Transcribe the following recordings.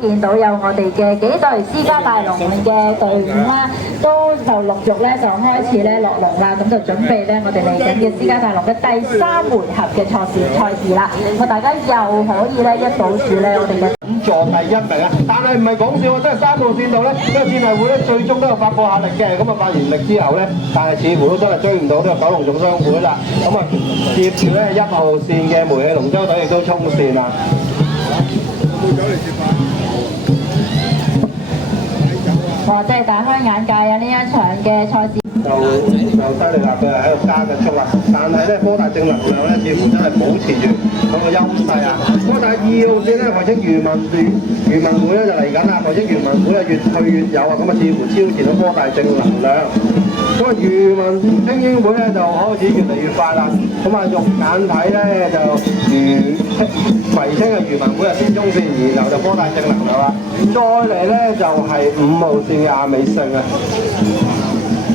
見到有我哋嘅幾隊私家大龍嘅隊伍啦，都就陸續咧就開始咧落龍啦，咁就準備咧我哋嚟緊嘅私家大龍嘅第3回合嘅賽事啦。咁大家又可以咧一保住咧我哋嘅座第1名啊！但係唔係講笑啊，真係3號線度咧，呢個戰藝會咧最終都有發過下力嘅，咁啊發完力之後咧，但係似乎都真係追唔到呢個九龍總商會啦。咁啊接住咧1號線嘅煤氣龍舟隊亦都衝線啦。哇！真係大開眼界啊！呢一場嘅賽事就犀利啦，佢係喺度加緊速啦，但係咧科大正能量咧似乎真係保持住嗰個優勢啊！科大2號線咧，或者漁民會咧就嚟緊啦，或者漁民會啊越去越有啊，咁啊似乎超前咗科大正能量。咁啊漁民精英會咧就開始越嚟越快啦，咁啊肉眼睇咧就葵青嘅漁民會啊先衝線，然後就科大正能量啦，再嚟咧就係5號線嘅亞美勝啊！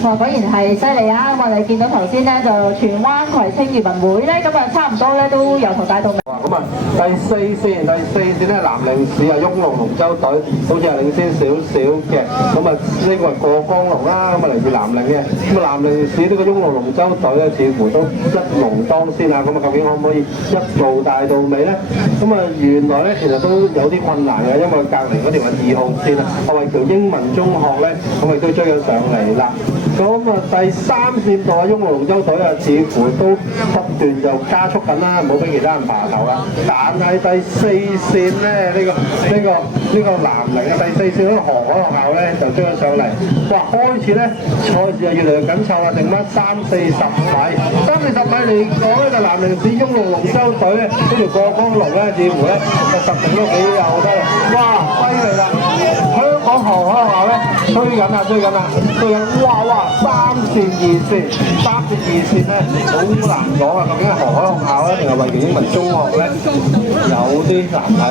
哇！果然係犀利啊！我哋見到頭先咧就荃灣葵青漁民會咧，咁啊差唔多咧都由頭帶到尾。咁啊第4線咧南寧市啊雍龍龍舟隊好似係領先少少嘅，咁啊呢個係過江龍啦，咁啊嚟自南寧嘅，咁啊南寧市呢個雍龍龍舟隊咧似乎都一龍當先啊，咁啊究竟可唔可以一路帶到尾咧？咁啊原來咧其實都有啲困難嘅，因為隔離嗰條係2號線啊，何惠橋英文中學咧，咁亦都追緊上嚟啦。咁啊第3線度啊雍龍龍舟隊啊似乎都不斷就加速緊啦，唔好俾其他人爬頭啦。但係第4線咧呢個南寧嘅第4線嗰個航海學校咧就追咗上嚟，哇！開始咧賽事就越嚟越緊湊啦，剩翻30-40米，30-40米嚟講咧就南寧市雍龍龍舟隊咧呢條過江龍咧似乎咧就實定都幾有得啦，哇！犀利啦！香港航海學校咧追緊，哇！3線2線咧好難講啊，究竟係航海學校咧定係惠橋英文中學咧？有啲難睇。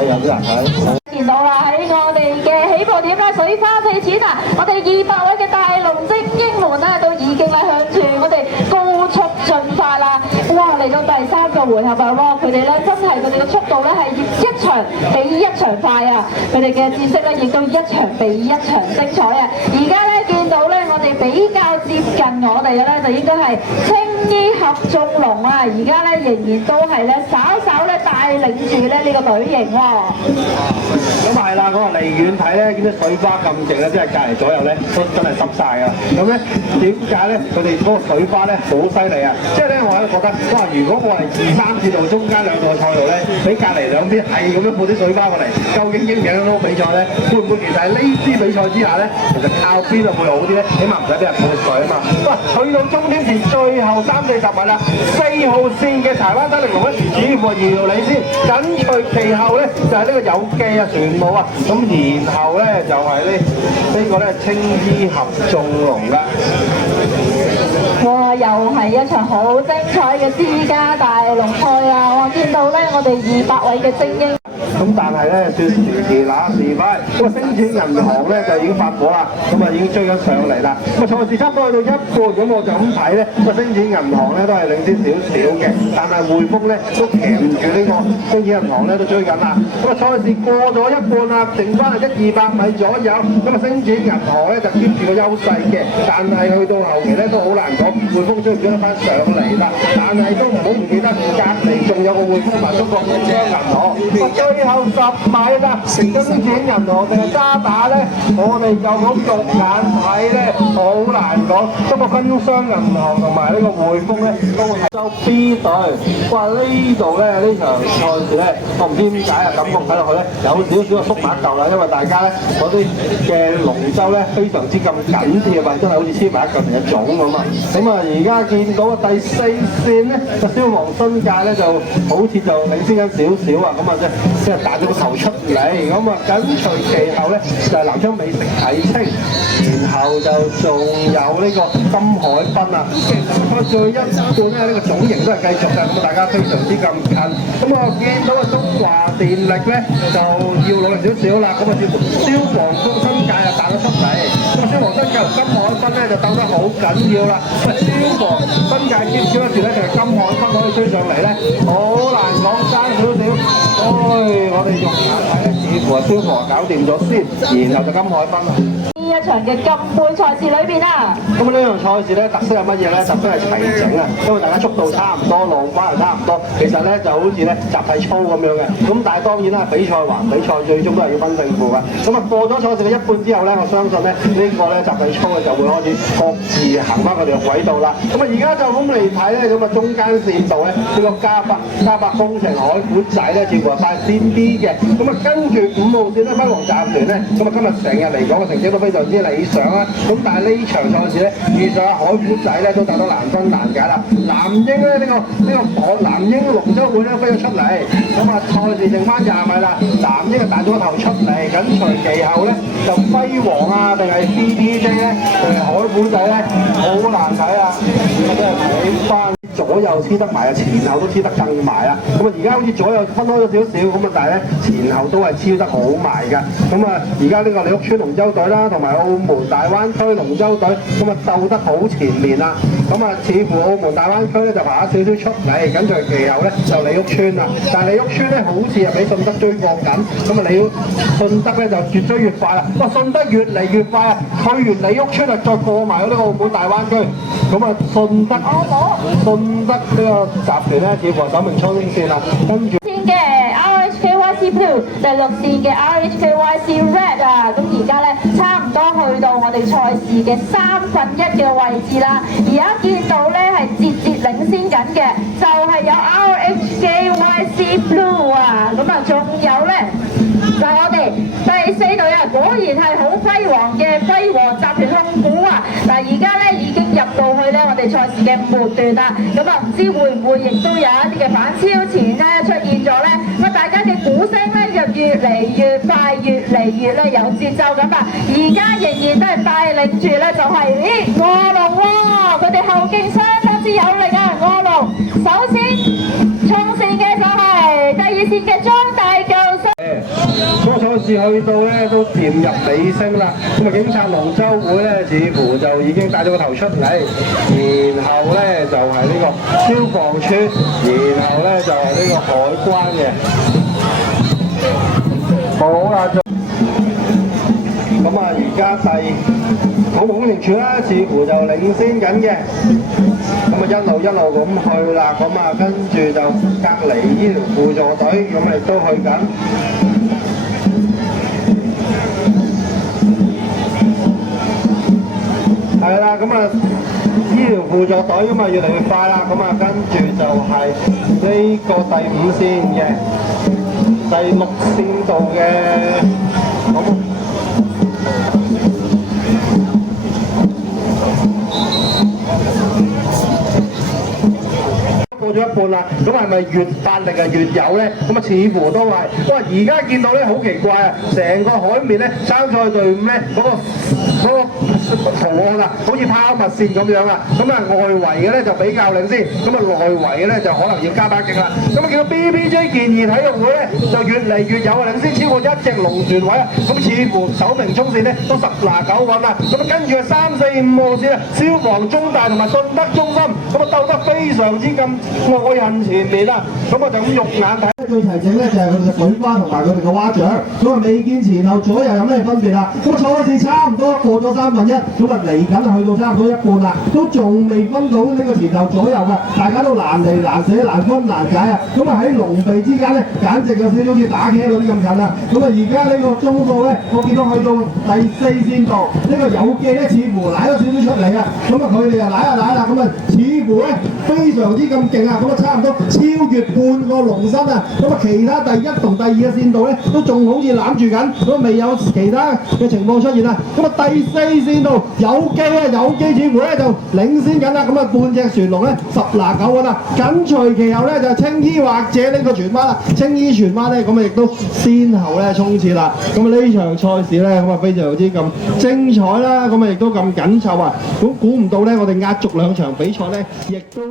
見到啦，喺我哋嘅起步點咧，水花四濺啊！我哋200位嘅大龍精英們咧，都已經咧向住我哋高速進發啦！哇，嚟到第3個回合啊！哇，佢哋咧真係佢哋嘅速度咧係一場比一場快啊！佢哋嘅知識咧亦都一場比一場精彩啊！而家咧見到咧，我哋比較接近我哋嘅咧，就應該係青衣合眾龍啊！而家咧仍然都係咧稍咧帶領住咧呢個隊形喎。咁係啦，我離遠睇咧，見啲水花咁靜咧，即係隔離左右咧都真係濕晒㗎。咁咧點解咧？佢哋嗰個水花咧好犀利啊！即係咧，我喺度覺得，哇！如果我係2、3線路中間2個賽道咧，俾隔離兩邊係咁樣潑啲水花過嚟，究竟影唔影響到比賽咧？會唔會其實係呢支比賽之下咧，其實靠邊啊會好啲咧？起碼唔使俾人潑水啊嘛！哇！去到終點前最後30-40米啦，4號線嘅柴灣德力龍咧，似乎係遙領先，緊隨其後咧就係呢個有記啊船務啊，咁然後咧就係呢個咧青衣合眾龍啦。哇！又係一場好精彩嘅私家大龍賽啊！我見到咧，我哋200位嘅精英。咁但係咧，說時那時快，咁啊星展銀行咧就已經發火啦，咁啊已經追緊上嚟啦。咁啊賽事差唔多去到1半，咁我就咁睇咧，咁啊星展銀行咧都係領先少少嘅，但係匯豐咧都騎唔住呢個星展銀行咧都追緊啦。咁啊賽事過咗一半啦，剩翻係100-200米左右，咁啊星展銀行咧就 keep 住個優勢嘅，但係去到後期咧都好難講，匯豐追唔追得翻上嚟啦。但係都唔好唔記得隔離仲有個匯豐埋中國工商銀行。最後10米啦，星展銀行定係渣打咧，我哋就咁肉眼睇咧，好難講。不過工商銀行同埋呢個匯豐咧，都係收 B 隊。哇！呢度咧呢場賽事咧，我唔知點解啊，感覺睇落去咧有少少嘅縮埋一嚿啦，因為大家咧嗰啲嘅龍舟咧非常之咁緊貼啊，真係好似黐埋一嚿成一種咁啊。咁啊，而家見到啊第4線咧，個消防新界咧就好似就領先緊少少啊，咁啊即係彈咗個頭出嚟，咁啊緊隨其後咧就係南昌美食啟清，然後就仲有呢個深海濱啊，咁啊最後一半咧呢個總型都係繼續嘅，咁啊大家非常之咁近，咁啊見到啊中華電力咧就要努力少少啦，咁啊似乎消防新界啊彈咗出嚟，咁啊消防新新教金海濱咧就鬥得好緊要啦。喂，消防新界接少一段咧，定係金海濱可以追上嚟咧？好難講，爭少少。我哋肉眼睇咧，似乎係消防搞掂咗先，然後就金海濱啦。呢一場嘅金杯賽事裏邊啊，咁呢樣賽事咧特色係乜嘢咧？特色係齊整啊，因為大家速度差唔多，浪花又差唔多，其實咧就好似咧集體操咁樣嘅。咁但係當然啦，比賽還比賽，最終都係要分勝負㗎。咁啊過咗賽事嘅一半之後咧，我相信咧呢個咧集體操咧就會開始各自行翻佢哋嘅軌道啦。咁啊而家就咁嚟睇咧，咁啊中間線道咧呢個加百工程海股仔咧，似乎係快線啲嘅。咁啊跟住5號線咧，輝煌集團咧，咁啊今日成日嚟講嘅成績都非常之理想啦。咁但係呢場賽事咧，遇上海股仔咧都打到難分難解啦。南英咧呢個南英龍舟會咧飛咗出嚟，咁啊賽事剩翻20米啦。南英就彈咗個頭出嚟，緊隨其後咧就輝煌啊，定係 BBJ 咧，定係海股仔咧，好難睇啊！真係睇翻左右黐得埋啊，前後都黐得更埋啊！咁啊而家好似左右分開咗少少，咁啊但係咧前後都係黐得好埋㗎。咁啊而家呢個李屋村龍舟隊啦，同埋澳門大灣區龍舟隊，咁啊鬥得好前面啦。咁啊似乎澳門大灣區咧就爬咗少少出嚟，緊隨其後咧就李屋村啦。但係李屋村咧好似係俾順德追過緊，咁啊順德咧就越追越快啦。哇！順德越嚟越快啊！去完李屋村啊，再過埋嗰啲澳門大灣區，咁啊順德呢個集團咧，似乎係首名衝線啦。跟住線嘅 RHKYC Blue，第6線嘅 RHKYC Red 啊，咁而家咧差唔多去到我哋賽事嘅1/3嘅位置啦。而家見到咧係節領先緊嘅，就係有 RHKYC Blue 啊，咁啊仲有咧就係我哋第4隊啊，果然係好輝煌嘅輝煌集團控股啊！嗱，而家咧已經入到去咧我哋賽事嘅末段啦，咁啊唔知會唔會亦都有一啲嘅反超前咧出現咗咧？咁大家嘅鼓聲咧就越嚟越快，越嚟越咧有節奏感啊！而家仍然都係帶領住咧就係臥龍喎，佢哋後勁相當之有力啊！臥龍首先衝線嘅就係第2線嘅莊大救星。個賽事去到咧都漸入尾聲啦，咁啊警察龍舟會咧似乎就已經帶咗個頭出嚟，然後咧就係呢個消防處，然後咧就係呢個海關嘅。好啦，咁啊而家土木工程處啦，似乎就領先緊嘅。咁啊一路咁去啦，咁啊跟住就隔離醫療輔助隊，咁亦都去緊。係啦，咁啊醫療輔助隊咁啊越嚟越快啦，咁啊跟住就係呢個第5線嘅第6線度嘅，過咗一半啦，咁係咪越發力啊越有咧？咁啊似乎都係。哇！而家見到咧好奇怪啊，成個海面咧參賽隊伍咧嗰個圖案啊，好似拋物線咁樣啊。咁啊外圍嘅咧就比較領先，咁啊內圍嘅咧就可能要加把勁啦。咁啊見到 BBJ 健兒體育會咧就越嚟越有啊，領先超過1隻龍船位啊。咁似乎首名衝線咧都10拿9穩啦。咁啊跟住係3、4、5號線啊，消防中大同埋順德中心，咁啊鬥得非常之咁愛恨前面啊。咁啊就咁肉眼睇。最齊整咧就係佢哋嘅水花同埋佢哋嘅蛙掌，咁啊未見前後左右有咩分別啦。咁賽事差唔多過咗1/3，咁啊嚟緊去到差唔多一半啦，都仲未分到呢個前後左右嘅，大家都難離難捨難分難解啊。咁啊喺龍鼻之間咧，簡直有少少似打茄嗰啲咁近啦。咁啊而家呢個中數咧，我見到去到第4線度，呢個有記咧似乎舐咗少少出嚟啊。咁啊佢哋又舐下舐啦，咁啊似乎咧非常之咁勁啊。咁啊差唔多超越半個龍身啊。咁啊其他第1同第2嘅線度咧，都仲好似攬住緊，咁啊未有其他嘅情況出現啊。咁啊第4線度有機啊，有機似乎咧就領先緊啦。咁啊半隻船龍咧10拿9穩啦，緊隨其後咧就青衣或者呢個荃灣啦，青衣荃灣咧咁啊亦都先後咧衝刺啦。咁啊呢場賽事咧咁啊非常之咁精彩啦，咁啊亦都咁緊湊啊。咁估唔到咧，我哋壓軸2場比賽咧，亦都